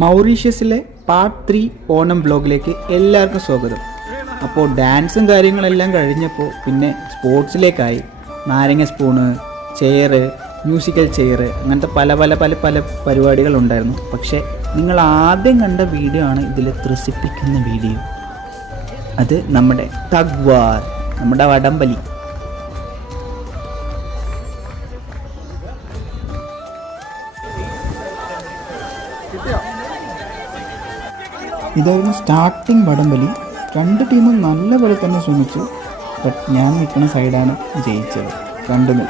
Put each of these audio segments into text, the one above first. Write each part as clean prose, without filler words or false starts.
മൗറീഷ്യസിലെ part 3 Onam വ്ലോഗിലേക്ക് എല്ലാവർക്കും സ്വാഗതം. അപ്പോൾ ഡാൻസും കാര്യങ്ങളെല്ലാം കഴിഞ്ഞപ്പോൾ പിന്നെ സ്പോർട്സിലേക്കായി. നാരങ്ങ സ്പൂണ്, ചെയറ്, മ്യൂസിക്കൽ ചെയറ്, അങ്ങനത്തെ പല പരിപാടികളുണ്ടായിരുന്നു. പക്ഷേ നിങ്ങൾ ആദ്യം കണ്ട വീഡിയോ ആണ് ഇതിൽ ത്രസിപ്പിക്കുന്ന വീഡിയോ. അത് നമ്മുടെ ടഗ് വാർ, നമ്മുടെ വടംവലി. ഇതായിരുന്നു സ്റ്റാർട്ടിങ് വടംവലി. രണ്ട് ടീമും നല്ലപോലെ തന്നെ ശ്രമിച്ചു. ബട്ട് ഞാൻ നിൽക്കുന്ന സൈഡാണ് ജയിച്ചത്. 2-0.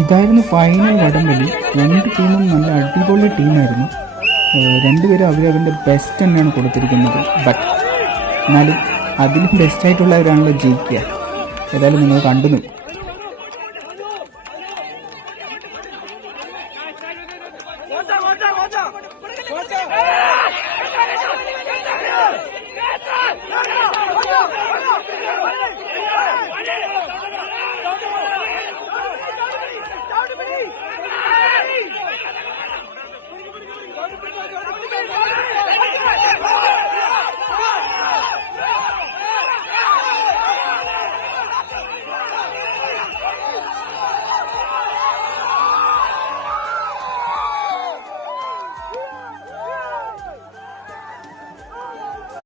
ഇതായിരുന്നു ഫൈനൽ വടംവലി. രണ്ട് ടീമും നല്ല അടിപൊളി ടീമായിരുന്നു. രണ്ടുപേരും അവരവരുടെ ബെസ്റ്റ് തന്നെയാണ് കൊടുത്തിരിക്കുന്നത്. ബട്ട് എന്നാലും അതിലും ബെസ്റ്റായിട്ടുള്ളവരാണല്ലോ ജയിക്കുക. ഏതായാലും നിങ്ങൾ കണ്ടു നോക്കും.